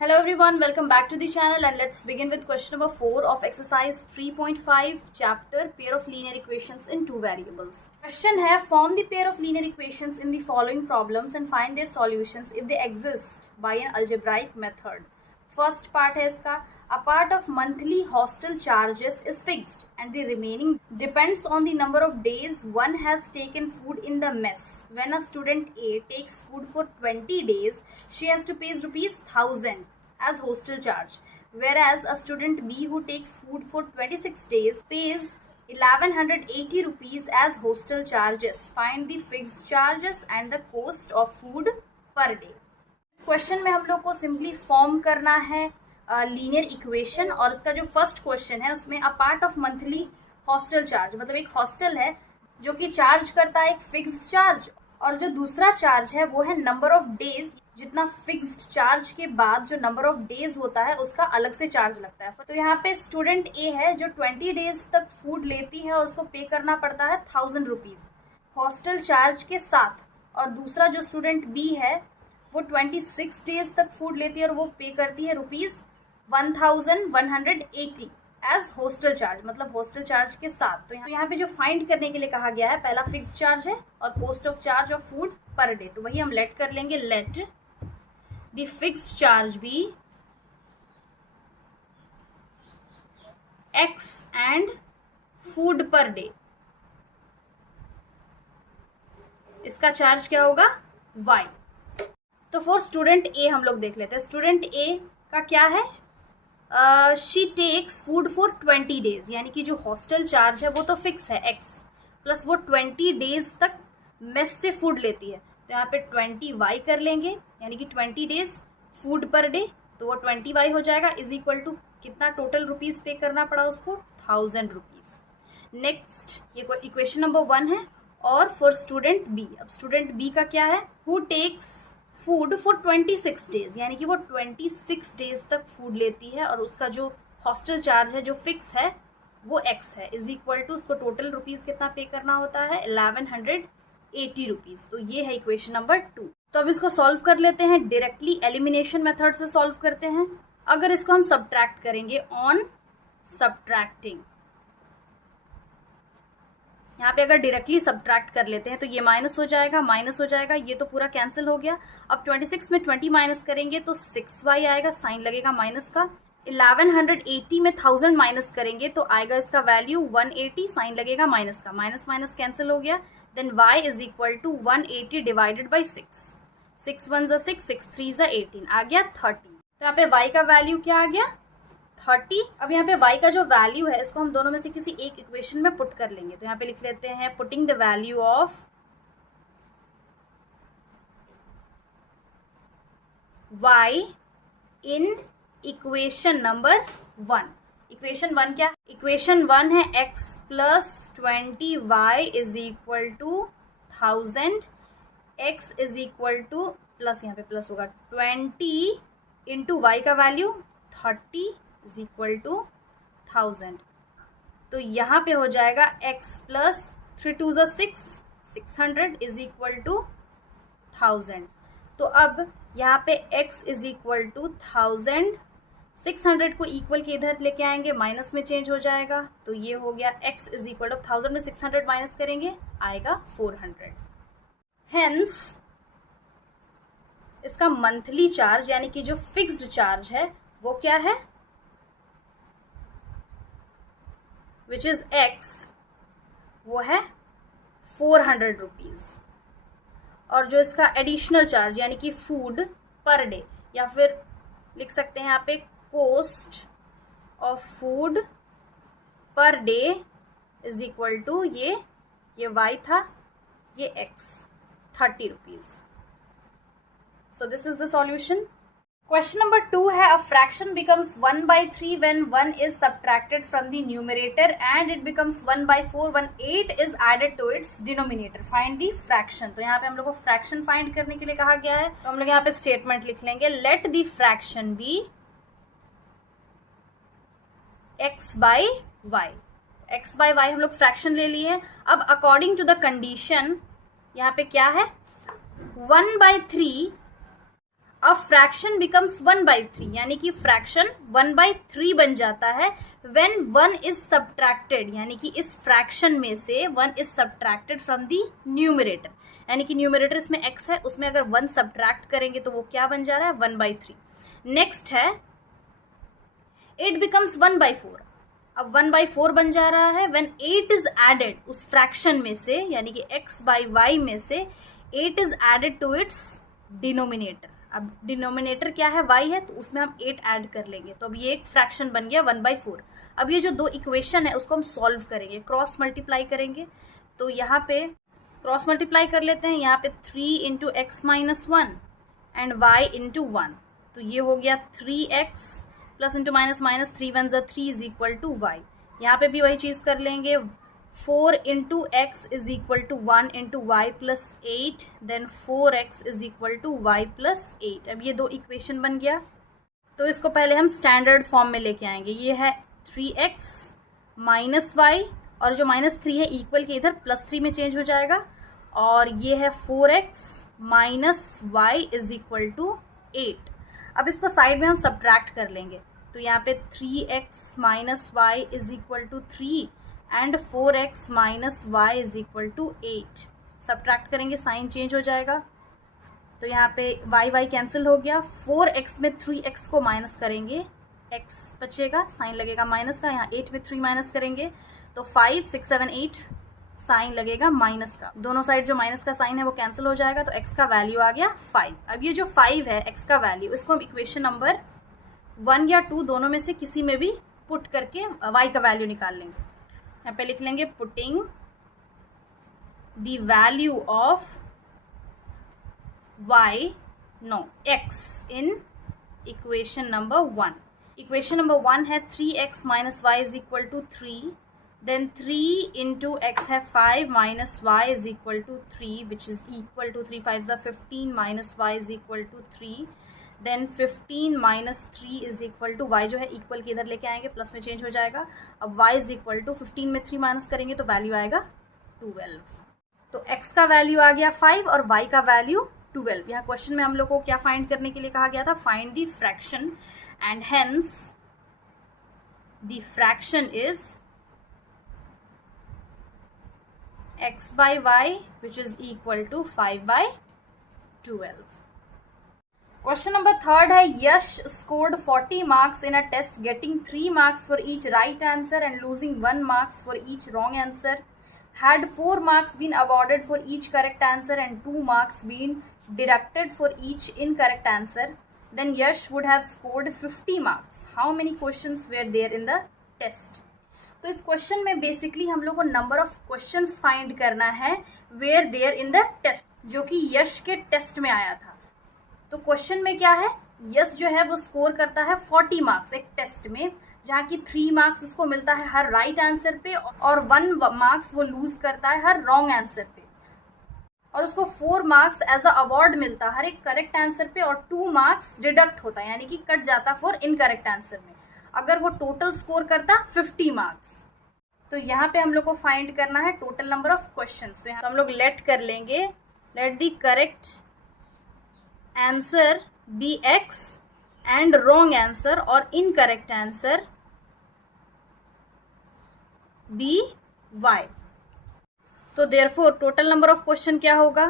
Hello everyone, welcome back to the channel and let's begin with question number 4 of exercise 3.5 chapter pair of linear equations in two variables. Question है form the pair of linear equations in the following problems and find their solutions if they exist by an algebraic method. First part है इसका, a part of monthly hostel charges is fixed and the remaining depends on the number of days one has taken food in the mess. When a student A takes food for 20 days, she has to pay rupees 1000 as hostel charge, whereas a student B who takes food for 26 days pays 1180 rupees as hostel charges. Find the fixed charges and the cost of food per day. Question में हम लोग को simply form करना है linear equation और इसका जो first question है उसमें a part of monthly hostel charge, मतलब एक हॉस्टल है जो कि चार्ज करता है एक फिक्स्ड चार्ज और जो दूसरा चार्ज है वो है नंबर ऑफ डेज, जितना फिक्स्ड चार्ज के बाद जो नंबर ऑफ डेज होता है उसका अलग से चार्ज लगता है। तो यहाँ पे स्टूडेंट ए है जो 20 डेज तक फूड लेती है और उसको पे करना पड़ता है 1000 रुपीज हॉस्टल चार्ज के साथ, और दूसरा जो स्टूडेंट बी है वो 26 डेज तक फूड लेती है और वो पे करती है रुपीज 1180 एज हॉस्टल चार्ज, मतलब हॉस्टल चार्ज के साथ। तो यहाँ पे जो फाइंड करने के लिए कहा गया है पहला फिक्स चार्ज है और cost of charge of food per day, तो वही हम लेट कर लेंगे। Let the fixed charge be X and food per day, इसका चार्ज क्या होगा वाई। तो फॉर स्टूडेंट ए हम लोग देख लेते हैं। स्टूडेंट ए का क्या है, she takes food for 20 days, यानी कि जो हॉस्टल चार्ज है वो तो फिक्स है एक्स, प्लस वो 20 डेज तक मेस से फूड लेती है, तो यहाँ पे 20 वाई कर लेंगे, यानी कि 20 डेज फूड पर डे, तो वो 20 वाई हो जाएगा इज इक्वल टू कितना टोटल रुपीज पे करना पड़ा उसको 1000 रुपीज। नेक्स्ट ये इक्वेशन नंबर 1 है। और फॉर स्टूडेंट बी, अब स्टूडेंट बी का क्या है, who takes food for 26 days, यानी कि वो 26 डेज तक फूड लेती है और उसका जो हॉस्टल चार्ज है जो फिक्स है वो एक्स है, इज इक्वल टू उसको टोटल रुपीज कितना पे करना होता है 1180 रुपीज। तो ये है इक्वेशन नंबर 2। तो अब इसको सॉल्व कर लेते हैं, डायरेक्टली एलिमिनेशन मेथड से सॉल्व करते हैं। अगर इसको हम सब्ट्रैक्ट करेंगे ऑन सब्ट्रैक्टिंग, यहाँ पे अगर डायरेक्टली सब्ट्रैक्ट कर लेते हैं तो ये माइनस हो जाएगा, ये तो पूरा कैंसिल हो गया। अब 26 में 20 माइनस करेंगे तो 6y आएगा, साइन लगेगा माइनस का। 1180 में 1000 माइनस करेंगे तो आएगा इसका वैल्यू 180, साइन लगेगा माइनस का, माइनस माइनस कैंसिल हो गया। Then y is equal to 180 divided by 6, 6 1 ज़ा 6, 6 3 ज़ा 18, आ गया 30। तो यहाँ पे y का वैल्यू क्या आ गया 30। अब यहाँ पे y का जो वैल्यू है इसको हम दोनों में से किसी एक इक्वेशन में पुट कर लेंगे, तो यहाँ पे लिख लेते हैं putting the value of y in equation number 1। Equation 1 क्या, इक्वेशन 1 है x plus 20y is equal to 1000, x is equal to plus, यहाँ पे प्लस होगा 20 इंटू वाई का वैल्यू 30 इज इक्वल टू 1000। तो यहाँ पे हो जाएगा x प्लस 3 2 ज़ा 6, 600 इज इक्वल टू 1000। तो अब यहाँ पे x इज इक्वल टू 1000, 600 को इक्वल के इधर लेके आएंगे माइनस में चेंज हो जाएगा, तो ये हो गया x इज इक्वल टू 1000 में 600 माइनस करेंगे आएगा 400। हेंस इसका मंथली चार्ज यानी कि जो फिक्स्ड चार्ज है वो क्या है, विच इज x, वो है 400 रुपीज। और जो इसका एडिशनल चार्ज यानी कि फूड पर डे, या फिर लिख सकते हैं यहाँ पे cost of food per day is equal to ये y था, ये x 30 रुपीज। So this is the solution. Question number 2 है, a fraction becomes 1/3 when 1 is subtracted from the numerator and it becomes 1/4 when 8 is added to its denominator. Find the fraction. तो यहाँ पे हम लोग को फ्रैक्शन फाइंड करने के लिए कहा गया है, तो हम लोग यहाँ पे स्टेटमेंट लिख लेंगे, let the fraction be x by y। x by y हम लोग फ्रैक्शन ले लिए। अब अकॉर्डिंग टू द कंडीशन यहाँ पे क्या है 1/3 अ फ्रैक्शन बिकम्स 1/3 यानी कि फ्रैक्शन 1/3 बन जाता है व्हेन 1 इज सब्ट्रैक्टेड, यानी कि इस फ्रैक्शन में से 1 is subtracted from the numerator, यानी कि न्यूमरेटर इसमें x है, उसमें अगर 1 सब्ट्रैक्ट करेंगे तो वो क्या बन जा रहा है 1/3। नेक्स्ट है इट बिकम्स 1/4। अब 1/4 बन जा रहा है व्हेन 8 इज एडेड, उस फ्रैक्शन में से यानी कि x/y में से 8 is added to its denominator. अब डिनोमिनेटर क्या है y है, तो उसमें हम 8 ऐड कर लेंगे, तो अब ये एक फ्रैक्शन बन गया 1/4। अब ये जो दो इक्वेशन है उसको हम सॉल्व करेंगे, क्रॉस मल्टीप्लाई करेंगे। तो यहाँ पे क्रॉस मल्टीप्लाई कर लेते हैं, यहाँ पे 3 into x minus 1 and y into 1, तो ये हो गया 3x plus into minus minus 3 1 ज़ा 3 इज इक्वल टू वाई। यहाँ पे भी वही चीज़ कर लेंगे, 4 into X is equal to 1 into Y plus 8, then 4x is equal to Y plus 8। अब ये दो इक्वेशन बन गया, तो इसको पहले हम स्टैंडर्ड फॉर्म में लेके आएंगे। ये है 3x माइनस वाई, और जो -3 है इक्वल के इधर +3 में चेंज हो जाएगा, और ये है 4x minus Y is equal to 8। अब इसको साइड में हम सब्ट्रैक्ट कर लेंगे, तो यहाँ पे 3x minus Y is equal to 3 and 4x minus Y is equal to 8। Subtract करेंगे, साइन चेंज हो जाएगा, तो यहाँ पे y कैंसिल हो गया। 4x में 3x को माइनस करेंगे, x बचेगा, साइन लगेगा माइनस का। यहाँ 8 में 3 माइनस करेंगे तो 5 6 7 8 साइन लगेगा माइनस का। दोनों साइड जो माइनस का साइन है वो कैंसिल हो जाएगा, तो x का वैल्यू आ गया 5। अब ये जो 5 है x का वैल्यू, इसको हम इक्वेशन नंबर 1 या 2 दोनों में से किसी में भी पुट करके y का वैल्यू निकाल लेंगे। यहाँ पे लिख लेंगे putting the value of x in equation number 1। Equation number 1 है 3x minus Y is equal to 3, then 3 into x है 5 minus y is equal to 3, which is equal to 3 5 are 15 minus y is equal to 3, then 15 minus 3 is equal to y जो है equal के इधर लेके आएंगे, plus में change हो जाएगा। अब y is equal to 15 में 3 माइनस करेंगे तो वैल्यू आएगा 12। तो x का वैल्यू आ गया 5 और y का वैल्यू 12। यहाँ क्वेश्चन में हम लोग को क्या फाइंड करने के लिए कहा गया था, find the fraction, and hence the fraction is x by y which is equal to 5 by 12. Question number 3rd है Yash scored 40 marks in a test, getting 3 marks for each right answer and losing 1 marks for each wrong answer. Had 4 marks been awarded for each correct answer and 2 marks been deducted for each incorrect answer, then Yash would have scored 50 marks. How many questions were there in the test? तो इस question में basically हम लोग को number of questions find करना है were there in the test, जो कि यश के टेस्ट में आया था। तो क्वेश्चन में क्या है, यश जो है वो स्कोर करता है 40 मार्क्स एक टेस्ट में, जहाँ की 3 मार्क्स उसको मिलता है हर राइट आंसर पे और 1 मार्क्स वो लूज करता है हर रॉन्ग आंसर पे, और उसको 4 मार्क्स एज अ अवार्ड मिलता है हर एक करेक्ट आंसर पे, और 2 मार्क्स डिडक्ट होता है यानी कि कट जाता फॉर इनकरेक्ट आंसर में, अगर वो टोटल स्कोर करता 50 मार्क्स। तो यहाँ पे हम लोग को फाइंड करना है टोटल नंबर ऑफ क्वेश्चंस। तो यहाँ हम लोग लेट कर लेंगे, let the correct answer be x एंड रॉन्ग आंसर और इनकरेक्ट आंसर बी y। तो therefore total number of question क्या होगा,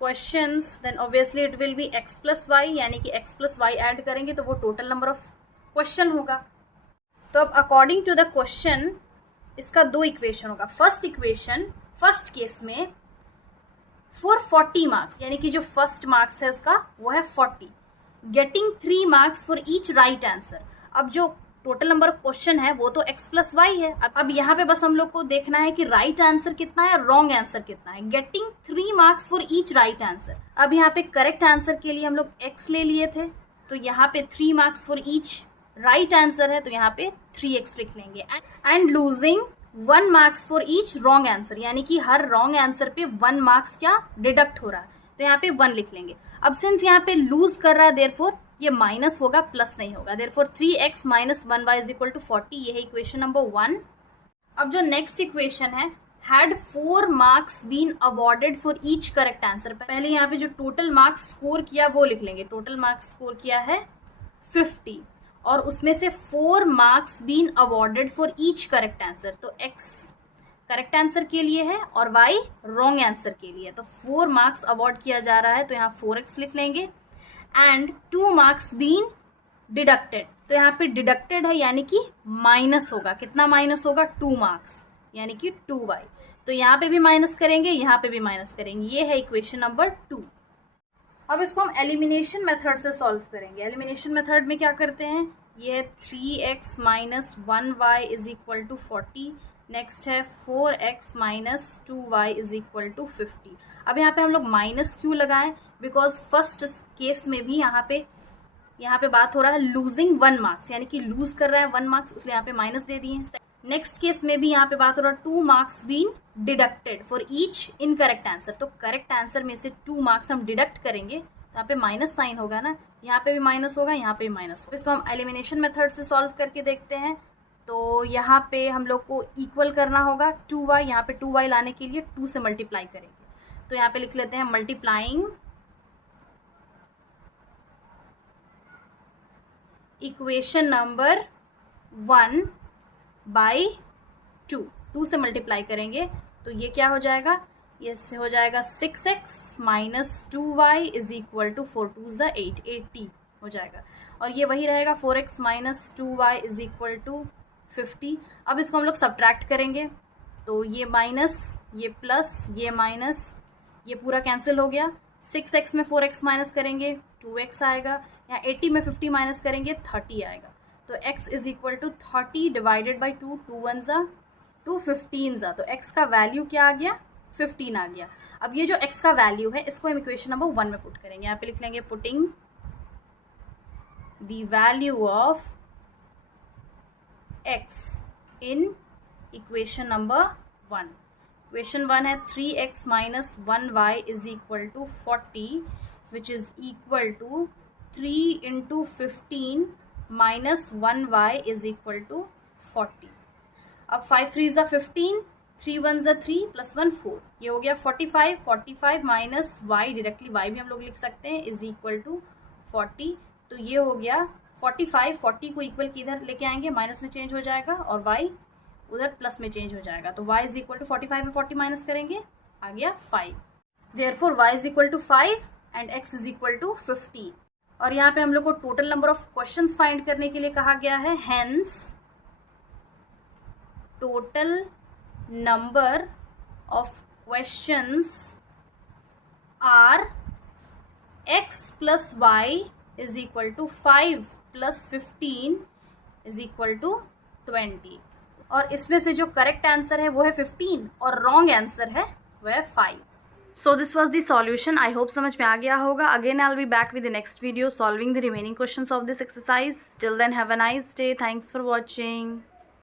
questions, then obviously it will be x plus Y, यानी कि x प्लस वाई ऐड करेंगे तो वो टोटल नंबर ऑफ क्वेश्चन होगा। तो अब अकॉर्डिंग टू द क्वेश्चन इसका 2 इक्वेशन होगा। फर्स्ट इक्वेशन, फर्स्ट केस में फॉर 40 मार्क्स, यानी कि जो फर्स्ट मार्क्स है उसका वो है 40, getting 3 marks for each right answer. अब जो टोटल नंबर ऑफ क्वेश्चन है वो तो x प्लस वाई है। अब यहाँ पे बस हम लोग को देखना है कि राइट आंसर कितना है, रॉन्ग आंसर कितना है। Getting 3 marks for each right answer. अब यहाँ पे करेक्ट आंसर के लिए हम लोग x ले लिए थे, तो यहाँ पे 3 marks for each right answer है, तो यहाँ पे 3x लिख लेंगे। And losing 1 marks for each wrong answer, यानी कि हर रॉन्ग आंसर पे 1 मार्क्स क्या डिडक्ट हो रहा है, तो यहाँ पे 1 लिख लेंगे। अब सिंस यहाँ पे लूज कर रहा है देयरफॉर ये माइनस होगा, प्लस नहीं होगा, therefore 3x minus 1y is equal to 40। ये है इक्वेशन नंबर 1। अब जो नेक्स्ट इक्वेशन है had 4 marks been awarded for each correct answer. पहले यहाँ पे जो टोटल मार्क्स स्कोर किया वो लिख लेंगे. टोटल मार्क्स स्कोर किया है 50 और उसमें से 4 marks been awarded for each correct answer. तो x करेक्ट आंसर के लिए है और y रॉन्ग आंसर के लिए. तो 4 मार्क्स अवॉर्ड किया जा रहा है तो यहाँ 4x लिख लेंगे. And 2 marks been deducted. तो यहाँ पे डिडक्टेड है यानी कि माइनस होगा. कितना माइनस होगा? 2 मार्क्स यानी कि 2y. तो यहाँ पे भी माइनस करेंगे, यहाँ पे भी माइनस करेंगे. ये है इक्वेशन नंबर 2. अब इसको हम एलिमिनेशन मेथड से सॉल्व करेंगे. एलिमिनेशन मेथड में क्या करते हैं? ये है 3x minus 1y is equal to 40. Next है 4x minus 2y is equal to 50. अब यहाँ पे हम लोग माइनस क्यों लगाएं? बिकॉज फर्स्ट केस में भी यहाँ पे बात हो रहा है लूजिंग 1 मार्क्स, यानी कि लूज कर रहा है 1 मार्क्स, इसलिए यहाँ पे माइनस दे दिए हैं. नेक्स्ट केस में भी यहाँ पे बात हो रहा है 2 marks been deducted for each incorrect answer. तो करेक्ट आंसर में से 2 मार्क्स हम डिडक्ट करेंगे तो यहाँ पे माइनस साइन होगा ना. यहाँ पे भी माइनस होगा, यहाँ पे भी माइनस होगा. इसको हम एलिमिनेशन मेथड से सॉल्व करके देखते हैं. तो यहाँ पे हम लोग को इक्वल करना होगा 2y. यहाँ पे 2y लाने के लिए 2 से मल्टीप्लाई करेंगे. तो यहाँ पे लिख लेते हैं मल्टीप्लाइंग इक्वेशन नंबर 1 बाई 2 से मल्टीप्लाई करेंगे तो ये क्या हो जाएगा? ये से हो जाएगा 6x minus 2y is equal to 4 2 ज़ा 8 80 हो जाएगा. और ये वही रहेगा 4x minus 2y is equal to 50. अब इसको हम लोग सब्ट्रैक्ट करेंगे तो ये माइनस, ये प्लस, ये माइनस, ये पूरा कैंसिल हो गया. 6x में 4x माइनस करेंगे 2x आएगा. यहाँ 80 में 50 माइनस करेंगे 30 आएगा. तो x is equal to 30 divided by 2. 2 1 ज़ा 2 15 ज़ा. तो x का वैल्यू क्या आ गया? 15 आ गया. अब ये जो x का वैल्यू है इसको हम इक्वेशन नंबर 1 में पुट करेंगे. यहाँ पे लिख लेंगे putting the value of x in equation number 1. Equation 1 है 3x minus 1y is equal to 40 which is equal to 3 into 15 minus 1y is equal to 40. अब 5 3 ज़ा 15, 3 1 ज़ा 3 प्लस 1 4. ये हो गया 45. 45 माइनस y, डायरेक्टली y भी हम लोग लिख सकते हैं, इज इक्वल टू 40. तो ये हो गया 45. 40 को इक्वल किधर लेके आएंगे? माइनस में चेंज हो जाएगा और y उधर प्लस में चेंज हो जाएगा. तो y इज इक्वल टू 45 में 40 माइनस करेंगे, आ गया 5. Therefore y is equal to 5 and x is equal to 50. और यहाँ पे हम लोग को total number of questions find करने के लिए कहा गया है. Hence total number of questions are x plus y is equal to 5 plus 15 is equal to 20. और इसमें से जो करेक्ट आंसर है वो है 15 और रॉन्ग आंसर है वो है 5. So this was the solution. I hope समझ में आ गया होगा. Again I'll be back with the next video solving the remaining questions of this exercise. Till then have a nice day. Thanks for watching.